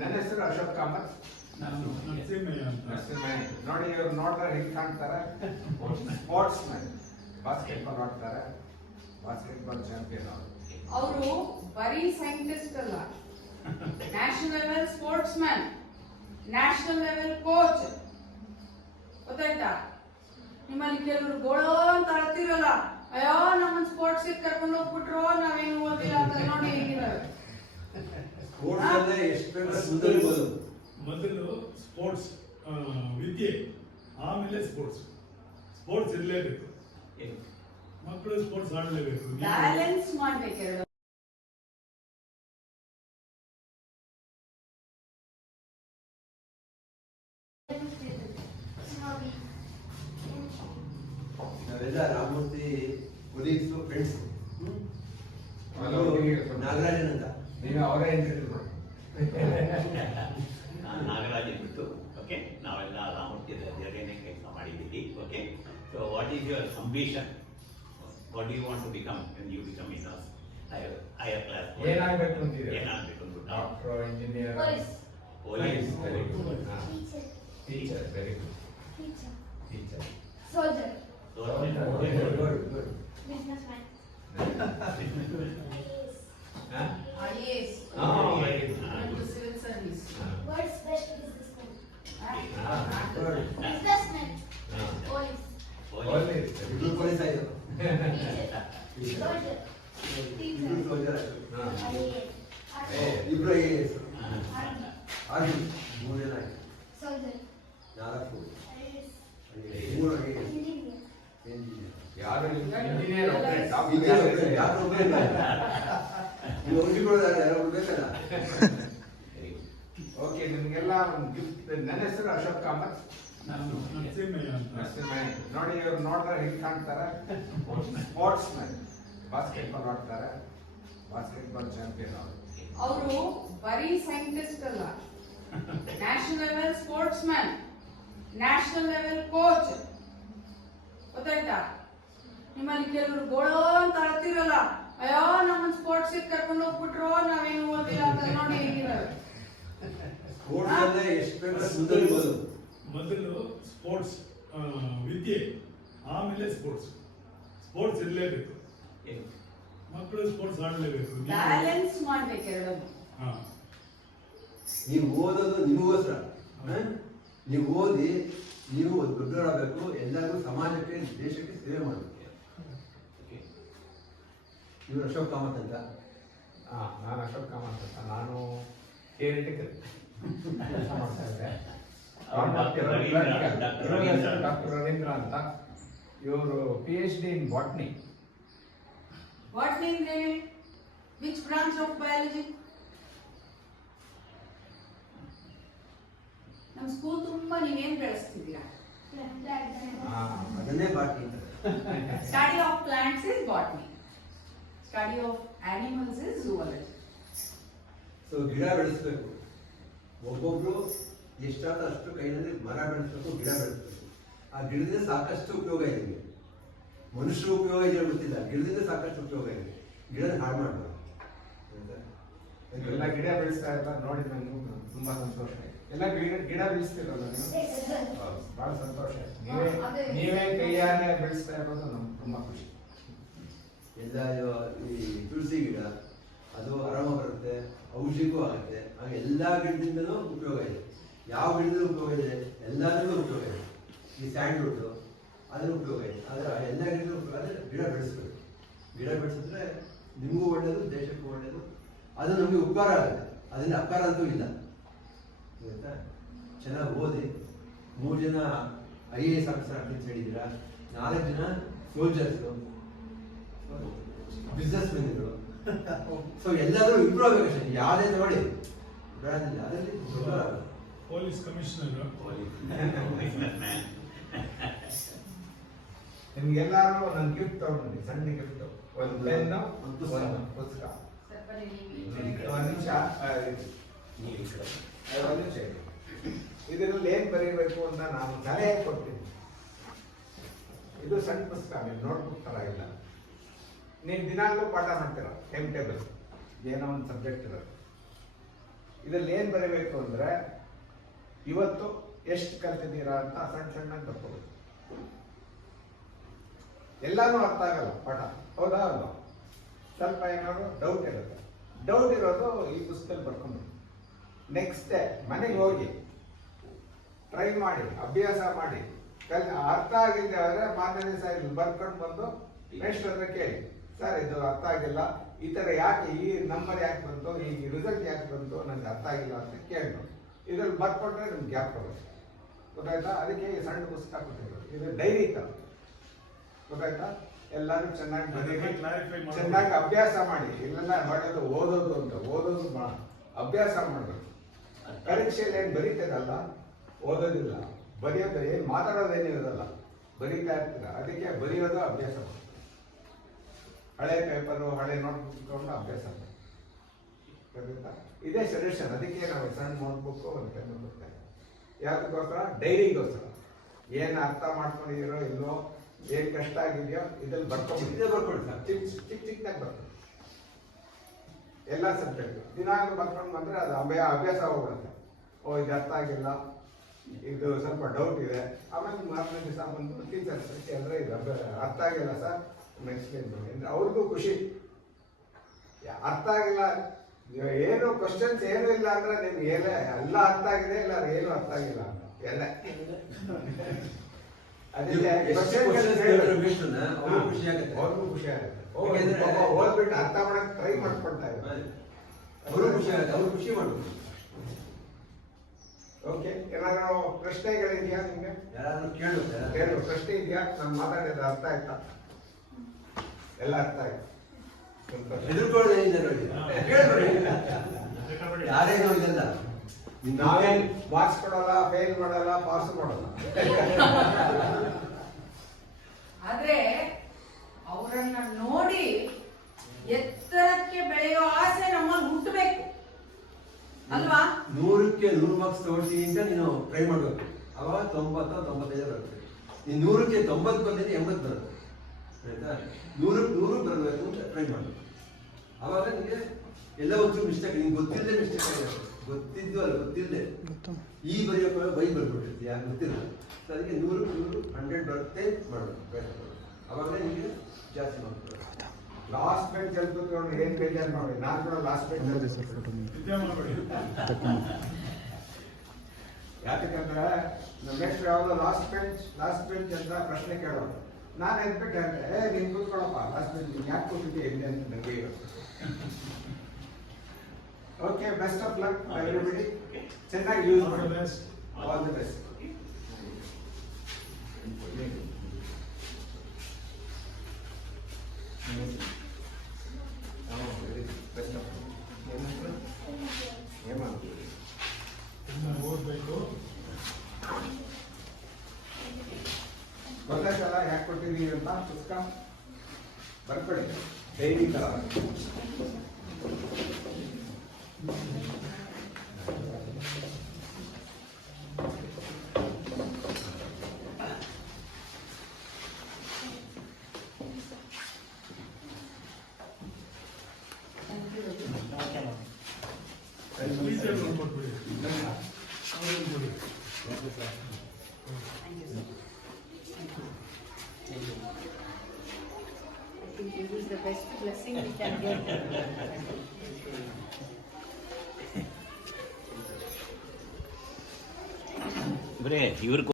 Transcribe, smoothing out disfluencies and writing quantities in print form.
ನನ್ನ ಹೆಸರು ಅಶೋಕ್ ಕಾಮತ್. ನರಸಿಂಹಯ್ಯ ನೋಡಿ, ಇವ್ರು ನೋಡಿದ್ರೆ ಹಿಂಗೆ ಕಾಣ್ತಾರೆ. ಸ್ಪೋರ್ಟ್ಸ್ ಮ್ಯಾನ್, ಬಾಸ್ಕೆಟ್ಬಾಲ್ ಆಡ್ತಾರೆ, ಬಾಸ್ಕೆಟ್ಬಾಲ್ ಚಾಂಪಿಯನ್ ಅವರು. ಬರೀ ಸೈಂಟಿಸ್ಟ್ ಅಲ್ಲ, national level sports man, national level coach. ಗೊತ್ತಾಯ್ತಾ? ನಿಮ್ಮಲ್ಲಿ ಕೆಲವರು ಗೋಳೋ ಅಂತ ಅಳ್ತಿರಲ್ಲ, ಅಯ್ಯೋ ನಮ್ಮನ್ನ ಸ್ಪೋರ್ಟ್ಸ್ ಕರ್ಕೊಂಡು ಹೋಗ್ಬಿಟ್ರು, ನಾವೇನು ಓದಿಲ್ಲ ಅಂತ ನೋಡಿ ಹೇಗಿದ್ದಾರೆ. ಮೊದಲು ಸ್ಪೋರ್ಟ್ಸ್ ವಿದ್ಯೆ, ಆಮೇಲೆ ಸ್ಪೋರ್ಟ್ಸ್ ಇರಲೇಬೇಕು. ಮಕ್ಕಳು ಸ್ಪೋರ್ಟ್ಸ್ ಆಡಲೇಬೇಕು, ಬ್ಯಾಲೆನ್ಸ್ ಮಾಡ್ಬೇಕು ಎರಡು. ನಾವೆಲ್ಲ ರಾಮಮೂರ್ತಿ ಕೊಲೀಗ್ಸ್ ಫ್ರೆಂಡ್ಸ್. ನಾಗರಾಜನ್ ಅಂತ ನೀವು ಅವರೇ ಇಂಟರ್ವ್ಯೂ ಮಾಡಿ. ನಾಗರಾಜ್ ಅಂದ್ಬಿಟ್ಟು ಓಕೆ, ನಾವೆಲ್ಲ ರಾಮಮೂರ್ತಿ ಜೊತೆನೇ ಕೆಲಸ ಮಾಡಿದ್ದೀವಿ. Okay, so what is your ambition? What you want to become when you become in higher class? ಏನಾಗಬೇಕು ಅಂತಿದೆ? ಏನಾಗಬೇಕು ಅಂದ್ಬಿಟ್ಟು doctor, engineer, police. Very good. Teacher, very good. Teacher, Soldier. businessman. IAS, civil service. World's best businessman. Good. Businessman. Police. Police, ಇಬ್ರು police ಆಯ್ತು. Soldier. ಇಬ್ರು Teacher. Soldier ಆಯ್ತು. IAS. ಇಬ್ರು IAS. Army. Army 3 ಜನ ಆಯ್ತು. Soldier. 4 IAS. 3 IAS. Engineer. Engineer. ಯಾರು engineer ಒಬ್ಬರೇ, engineer ಒಬ್ರೇ, ಯಾರು ಒಬ್ರೇ ಇಲ್ಲ. ನೀವು ಒಪ್ಪಿಕೊಳ್ಳೋದಾದ್ರೆ ಯಾರು ಒಬ್ರು ಬೇಕಲ್ಲ. ಓಕೆ, ನಿಮಗೆಲ್ಲ ಒಂದು ಗಿಫ್ಟ್. ನನ್ನ ಹೆಸರು ಅಶೋಕ್ ಕಾಮತ್. ನರಸಿಂಹಯ್ಯ ಅಂತ. ನರಸಿಂಹಯ್ಯ ನೋಡಿ, ಇವ್ರು ನೋಡಿದ್ರೆ ಹಿಂಗೆ ಕಾಣ್ತಾರೆ. ಸ್ಪೋರ್ಟ್ಸ್ ಮ್ಯಾನ್, ಬಾಸ್ಕೆಟ್ಬಾಲ್ ಆಡ್ತಾರೆ, ಬಾಸ್ಕೆಟ್ಬಾಲ್ ಚಾಂಪಿಯನ್ ಅವರು. ಬರೀ ಸೈಂಟಿಸ್ಟ್ ಅಲ್ಲ, national level sports man, national level coach. ಗೊತ್ತಾಯ್ತಾ? ನಿಮ್ಮಲ್ಲಿ ಕೆಲವರು ಗೋಳೋ ಅಂತ ಅಳ್ತಿರಲ್ಲ, ಅಯ್ಯೋ ನಮ್ಮನ್ನ ಸ್ಪೋರ್ಟ್ಸ್ ಕರ್ಕೊಂಡು ಹೋಗ್ಬಿಟ್ರು, ನಾವೇನು ಓದಿಲ್ಲ ಅಂತ ನೋಡಿ ಹೇಗಿದ್ದಾರೆ. ಸ್ಪೋರ್ಟ್ಸ್ ಅಲ್ಲೇ ಎಷ್ಟು ಬೇಕಾದ್ರೂ ಮುಂದುವರಿಬೋದು. ಮೊದಲು ಸ್ಪೋರ್ಟ್ಸ್ ವಿದ್ಯೆ, ಆಮೇಲೆ ಸ್ಪೋರ್ಟ್ಸ್ ಇರಲೇಬೇಕು. ಮಕ್ಕಳು ಸ್ಪೋರ್ಟ್ಸ್ ಆಡಲೇಬೇಕು, ಬ್ಯಾಲೆನ್ಸ್ ಮಾಡ್ಬೇಕು ಎರಡು. ನೀವು ಓದೋದು ನಿಮಗೋಸ್ಕರ. ನೀವು ಓದಿ ನೀವು ದೊಡ್ಡವರಾಗಬೇಕು, ಎಲ್ಲರಿಗೂ ಸಮಾಜಕ್ಕೆ ದೇಶಕ್ಕೆ ಸೇವೆ ಮಾಡಬೇಕು. ಇವರು ಅಶೋಕ್ ಕಾಮತ್ ಅಂತ. ನಾನು ಅಶೋಕ್ ಕಾಮತ್ ಅಂತ. ನಾನು ಥಿಯರಿಟಿಕಲ್ ಕೆಲಸ ಮಾಡ್ತಾ ಇದ್ದೆ. ಡಾಕ್ಟರ್ ರವೀಂದ್ರ ಅಂತ. ಇವರು PhD ಇನ್ ಬಾಟ್ನಿ. ಬಾಟ್ನಿ ಅಂದ್ರೆ ವಿಚ್ ಬ್ರಾಂಚ್ ಆಫ್ ಬಯಾಲಜಿ? ನಮ್ಮ ಸ್ಕೂಲ್ ತುಂಬಾ ನೀವೇನ್ ಬೆಳೆಸ್ತಿದ್ದೀರಾ? ಅದನ್ನೇ ಬಾಟ್ನಿ ಅಂತ. Study of plants is botany, study of animals is zoology. So ಗಿಡ ಬೆಳೆಸಬೇಕು. ಒಬ್ಬೊಬ್ರು ಎಷ್ಟಾದ ಅಷ್ಟು ಕೈನಲ್ಲಿ ಮರ ಬೆಳೆಸಬೇಕು, ಗಿಡ ಬೆಳೆಸಬೇಕು. ಆ ಗಿಡದಿಂದ ಸಾಕಷ್ಟು ಉಪಯೋಗ ಇದೆ. ನಿಮಗೆ ಮನುಷ್ಯರ ಉಪಯೋಗ ಇದೆ ಗೊತ್ತಿಲ್ಲ, ಗಿಡದಿಂದ ಸಾಕಷ್ಟು ಉಪಯೋಗ ಇದೆ. ಗಿಡನ ಹಾಳು ಮಾಡಬಾರ್ದು. ಎಲ್ಲ ಗಿಡ ಬೆಳೆಸ್ತಾ ಇಲ್ಲ ನೋಡಿ, ನನಗೂ ತುಂಬಾ ಸಂತೋಷ ಆಯ್ತು. ಎಲ್ಲ ಗಿಡ ಬೆಳೆಸ್ತಿರಲ್ಲ ನೀವು, ಬಹಳ ಸಂತೋಷ ಆಯ್ತು. ನೀವೇ ಕೈಯಾರೆ ಬೆಳೆಸ್ತಾ ಇರೋದು ನಮ್ಗೆ ತುಂಬಾ ಖುಷಿ. ಎಲ್ಲ ಈ ತುಳಸಿ ಗಿಡ ಅದು ಆರಾಮ ಬರುತ್ತೆ, ಔಷಧಿಗೂ ಆಗುತ್ತೆ. ಹಾಗೆ ಎಲ್ಲ ಗಿಡದಿಂದಲೂ ಉಪಯೋಗ ಇದೆ. ಯಾವ ಗಿಡದಲ್ಲೂ ಉಪಯೋಗ ಇದೆ, ಎಲ್ಲದರಲ್ಲೂ ಉಪಯೋಗ ಇದೆ. ಈ ಸ್ಯಾಂಡ್ವುಡ್ ಅದ್ರ ಉಪಯೋಗ ಇದೆ. ಆದರೆ ಎಲ್ಲ ಗಿಡದಲ್ಲೂ ಉಪಯೋಗ. ಆದರೆ ಗಿಡ ಬೆಳೆಸ್ಬೇಕು. ಗಿಡ ಬೆಳೆಸಿದ್ರೆ ನಿಮಗೂ ಒಳ್ಳೆಯದು, ದೇಶಕ್ಕೂ ಒಳ್ಳೆಯದು. ಅದು ನಮಗೆ ಉಪಕಾರ ಆಗುತ್ತೆ, ಅದರಿಂದ ಅಪಕಾರ ಅಂತೂ ಇಲ್ಲ. ಆಯ್ತಾ? ಚೆನ್ನಾಗಿ ಓದಿ. 3 ಜನ IAS ಆಫೀಸರ್ ಅಂತ ಹೇಳಿದ್ದೀರಾ, 4 ಜನ ಸೋಲ್ಜರ್ಸು, ಬಿಸ್ನೆಸ್ ಮೆನ್ಗಳು. ಸೊ ಎಲ್ಲಾದ್ರೂ ಇಂಪ್ರೂವ್ ಆಗಬೇಕು. ಯಾವುದೇ ತಗೊಳ್ಳಿ ಬೇಡದಿಲ್ಲ, ಅದರಲ್ಲಿ ಪೊಲೀಸ್ ಕಮಿಷನರ್, ನಿಮ್ಗೆಲ್ಲಾರು ನನ್ನ ಗಿಫ್ಟ್ ತಗೊಂಡ್ರಿ, ಸಣ್ಣ ಗಿಫ್ಟ್. ಒಂದು ಪೆನ್ನು, ಒಂದು ಪುಸ್ತಕ. ಒಂದು ನಿಮಿಷ ಇದರಲ್ಲಿ ಏನ್ ಬರೀಬೇಕು ಅಂತ ನಾನು ಸಲಹೆ ಕೊಡ್ತೀನಿ. ಇದು ಸಣ್ಣ ಪುಸ್ತಕ, ನೀವು ನೋಟ್ಬುಕ್ ತರ ಇಲ್ಲ. ನೀವು ದಿನಾಂಕೂ ಪಾಠ ಮಾಡ್ತೀರ, ಟೈಮ್ ಟೇಬಲ್ ಏನೋ ಒಂದು ಸಬ್ಜೆಕ್ಟ್ ಇರೋದು. ಇದ್ರಲ್ಲಿ ಏನ್ ಬರೀಬೇಕು ಅಂದ್ರೆ ಇವತ್ತು ಎಷ್ಟು ಕಲ್ತಿದ್ದೀರಾ ಅಂತ ಸಣ್ಣ ಸಣ್ಣಗೆ ಬರ್ಕೋಬೇಕು. ಎಲ್ಲಾನು ಅರ್ಥ ಆಗಲ್ಲ ಪಾಠ, ಹೌದಾ ಅಲ್ವಾ? ಸ್ವಲ್ಪ ಏನಾದ್ರು ಡೌಟ್ ಇರುತ್ತೆ. ಡೌಟ್ ಇರೋದು ಈ ಪುಸ್ತಕದಲ್ಲಿ ಬರ್ಕೊಂಡು ನೆಕ್ಸ್ಟ್ ಡೇ ಮನೆಗೆ ಹೋಗಿ ಟ್ರೈ ಮಾಡಿ, ಅಭ್ಯಾಸ ಮಾಡಿ, ಅರ್ಥ ಆಗಿಲ್ಲ ಆದರೆ ಮಾರನೇ ದಿವಸ ಇಲ್ಲಿ ಬರ್ಕೊಂಡು ಬಂದು ನೆಕ್ಸ್ಟ್ ಹತ್ರ ಕೇಳಿ, ಸರ್ ಇದು ಅರ್ಥ ಆಗಿಲ್ಲ, ಈ ಥರ ಯಾಕೆ, ಈ ನಂಬರ್ ಯಾಕೆ ಬಂತು, ಈ ರಿಸಲ್ಟ್ ಯಾಕೆ ಬಂತು, ನನಗೆ ಅರ್ಥ ಆಗಿಲ್ಲ ಅಂತ ಕೇಳ್ಬೋದು. ಇದ್ರಲ್ಲಿ ಬರ್ಕೊಂಡ್ರೆ ನಿಮ್ಗೆ ಗ್ಯಾಪ್ ಕೊಡುತ್ತೆ, ಗೊತ್ತಾಯ್ತಾ? ಅದಕ್ಕೆ ಈ ಸಣ್ಣ ಪುಸ್ತಕ ಕೊಟ್ಟಿರೋದು. ಇದು ಡೈರಿ ತರ, ಗೊತ್ತಾಯ್ತಾ? ಎಲ್ಲರೂ ಚೆನ್ನಾಗಿ ಚೆನ್ನಾಗಿ ಅಭ್ಯಾಸ ಮಾಡಿ. ಇಲ್ಲೆಲ್ಲ ಮಾಡೋದು ಓದೋದು ಅಂತ, ಓದೋದು ಅಭ್ಯಾಸ ಮಾಡಬೇಕು. ಪರೀಕ್ಷೆಯಲ್ಲಿ ಏನು ಬರೀತದಲ್ಲ, ಓದೋದಿಲ್ಲ, ಬರೆಯೋದು ಏನು ಮಾತಾಡೋದೇನಿರೋದಲ್ಲ, ಬರೀತಾ ಇರ್ತೀರ. ಅದಕ್ಕೆ ಬರೆಯೋದು ಅಭ್ಯಾಸ ಮಾಡಿ. ಹಳೆ ಪೇಪರು, ಹಳೆ ನೋಟ್ಬುಕ್ ತಗೊಂಡು ಅಭ್ಯಾಸ ಮಾಡಿ, ಗೊತ್ತಾಯ್ತಾ? ಇದೇ ಸೊಲ್ಯೂಷನ್. ಅದಕ್ಕೆ ನಾವು ಸಣ್ಣ ನೋಟ್ಬುಕ್ಕು ಒಂದು ಪೆನ್ ಕೊಡ್ತೇವೆ. ಯಾವುದಕ್ಕೋಸ್ಕರ? ಡೈರಿಗೋಸ್ಕರ. ಏನು ಅರ್ಥ ಮಾಡ್ಕೊಂಡಿದ್ದೀರೋ ಇಲ್ಲೋ, ಏನು ಕಷ್ಟ ಆಗಿದೆಯೋ ಇದ್ರಲ್ಲಿ ಬರ್ಕೊಂಡ್ಬಿಟ್ಟಿದೆ, ಬರ್ಕೊಳ್ಳಿ ಸರ್. ಚಿಕ್ಕದಾಗಿ ಬರ್ಕೊಳ್ಳಿ ಎಲ್ಲ ಸಬ್ಜೆಕ್ಟ್. ದಿನಾಗಲೂ ಬರ್ಕೊಂಡು ಬಂದರೆ ಅದು ಅಭ್ಯಾಸ ಹೋಗ್ಬಿಡುತ್ತೆ. ಓ ಇದು ಅರ್ಥ ಆಗಿಲ್ಲ, ಇದು ಸ್ವಲ್ಪ ಡೌಟ್ ಇದೆ. ಆಮೇಲೆ ಮಾರನೇ ದಿವಸ ಬಂದು ಟೀಚರ್ಸ್ ಎಲ್ಲರೂ ಇದು ಅರ್ಥ ಆಗಿಲ್ಲ ಸರ್ ಎಕ್ಸ್ಪ್ಲೇನ್ ಮಾಡಿ ಅಂದರೆ ಅವ್ರಿಗೂ ಖುಷಿ. ಅರ್ಥ ಆಗಿಲ್ಲ ಏನು ಕ್ವಶನ್ಸ್ ಏನೂ ಇಲ್ಲ ಅಂದ್ರೆ ನಿಮ್ಗೆ ಎಲ್ಲ ಅರ್ಥ ಆಗಿದೆ, ಇಲ್ಲ ಏನು ಅರ್ಥ ಆಗಿಲ್ಲ ಅಂತ ಎಲ್ಲ. ಅವ್ರಿಗೂ ಖುಷಿ ಆಗುತ್ತೆ. ಓದ್ಬಿಟ್ಟು ಅರ್ಥ ಮಾಡಕ್ ಟ್ರೈ ಮಾಡ್ಕೊಳ್ತಾ ಇದ್ದಾರೆ, ಅವರು ಖುಷಿ ಆಗುತ್ತೆ, ಅವ್ರು ಖುಷಿ ಮಾಡ್ಬೇಕು. ಓಕೆ, ಏನಾದ್ರು ಪ್ರಶ್ನೆಗಳಿದೆಯಾ ನಿಮ್ಗೆ? ಯಾರಾದ್ರೂ ಕೇಳು, ಪ್ರಶ್ನೆ ಇದೆಯಾ? ನಾನು ಮಾತಾಡಿದ ಅರ್ಥ ಆಯ್ತಾ? ಎಲ್ಲ ಅರ್ಥ ಆಯ್ತು. ಹೆದರ್ಕೊಳ್ಳೋದೇನಿದೆ ನೋಡಿ, ಕೇಳ್ಬೇಡಿ. ಯಾರೇನೋ ಇದೆಲ್ಲ ನಾವೇನ್ ಮಾರ್ಕ್ಸ್ ಕೊಡಲ್ಲ, ಫೇಲ್ ಮಾಡಲ್ಲ, ಪಾಸ್ ಮಾಡಲ್ಲ. ಆದ್ರೆ ಅವರನ್ನ ನೋಡಿ ಎತ್ತರಕ್ಕೆ ಬೆಳೆಯೋ ಆಸೆ ನಮ್ಮಲ್ಲಿ ಹುಟ್ಟಬೇಕು ಅಲ್ವಾ? 100ಕ್ಕೆ 100 ಮಾರ್ಕ್ಸ್ ತಗೊಳ್ತೀನಿ ಅಂತ ನೀನು ಟ್ರೈ ಮಾಡ್ಬೇಕು. ಅವಾಗ 90 95 ಬರುತ್ತೆ. ನೀನು 100ಕ್ಕೆ 90 ಬಂದಿದ್ದು 80 ಬರುತ್ತೆ, ಆಯ್ತಾ? 100ಕ್ಕೆ 100 ಬರಬೇಕು ಅಂತ ಟ್ರೈ ಮಾಡಬೇಕು. ಅವಾಗ ನಿಮಗೆ ಎಲ್ಲ ಒಂಚೂರು ಮಿಸ್ಟೇಕ್, ನಿಮ್ಗೆ ಗೊತ್ತಿಲ್ಲದೆ ಮಿಸ್ಟೇಕ್ ಆಗಿರುತ್ತೆ. ಗೊತ್ತಿದ್ದು ಅಲ್ಲ, ಗೊತ್ತಿಲ್ಲದೆ ಈ ಬರೆಯೋಕೆ ಬೈ ಬರ್ಬಿಟ್ಟಿರ್ತೀಯ, ಯಾಕೆ ಗೊತ್ತಿಲ್ಲ. ಸೊ ಅದಕ್ಕೆ 100ಕ್ಕೆ 100 100 ಬರುತ್ತೆ ಮಾಡಬೇಕು. ಅವಾಗಲೇ ನಿಮಗೆ ಜಾಸ್ತಿ ಮಾಡ್ತಾರೆ. ಲಾಸ್ಟ್ ಬೆಂಚ್ ಅಲ್ಲಿ ಕೂತ್ಕೊಂಡು ಏನ್ ಬೇಜಾರು ಮಾಡಿ, ನಾನು ಕೂಡ ಲಾಸ್ಟ್ ಬೆಂಚ್ ಅಲ್ಲಿ ಯಾಕಂದ್ರೆ ನಮ್ಮ ನೆಕ್ಸ್ಟ್ ಯಾವ್ದೋ ಲಾಸ್ಟ್ ಬೆಂಚ್ ಅಂತ ಪ್ರಶ್ನೆ ಕೇಳೋದು. ನಾನು ಎದ್ಬಿಟ್ಟು ಹೇಳ್ದೆ, ನೀನ್ ಕೂತ್ಕೊಳ್ಳಪ್ಪ ಲಾಸ್ಟ್ ಬೆಂಚ್, ಯಾಕೆ ಕೂತಿದ್ದೆ ಇಲ್ಲಿ ಅಂತ ನನಗೆ ಇರುತ್ತೆ. Okay, best of luck everybody. ಚೆನ್ನಾಗಿ ಯೂಸ್ ಮಾಡಿ. All the best. Best of ಓದ್ಬೇಕು. ಗೊತ್ತಾಯ್ತಲ್ಲ ಯಾಕೆ ಕೊಟ್ಟಿದ್ದೀವಿ ಅಂತ ಪುಸ್ತಕ? ಬರ್ಕೊಳ್ಳಿ, ಡೈರಿ ತರ. ಟೀಚರ್ ಕೊಟ್ಬಿಡಿ. ಅವ್ರಿಗೆ ಕೊಡಿ. I think this is the best blessing we can get. ಇವ್ರು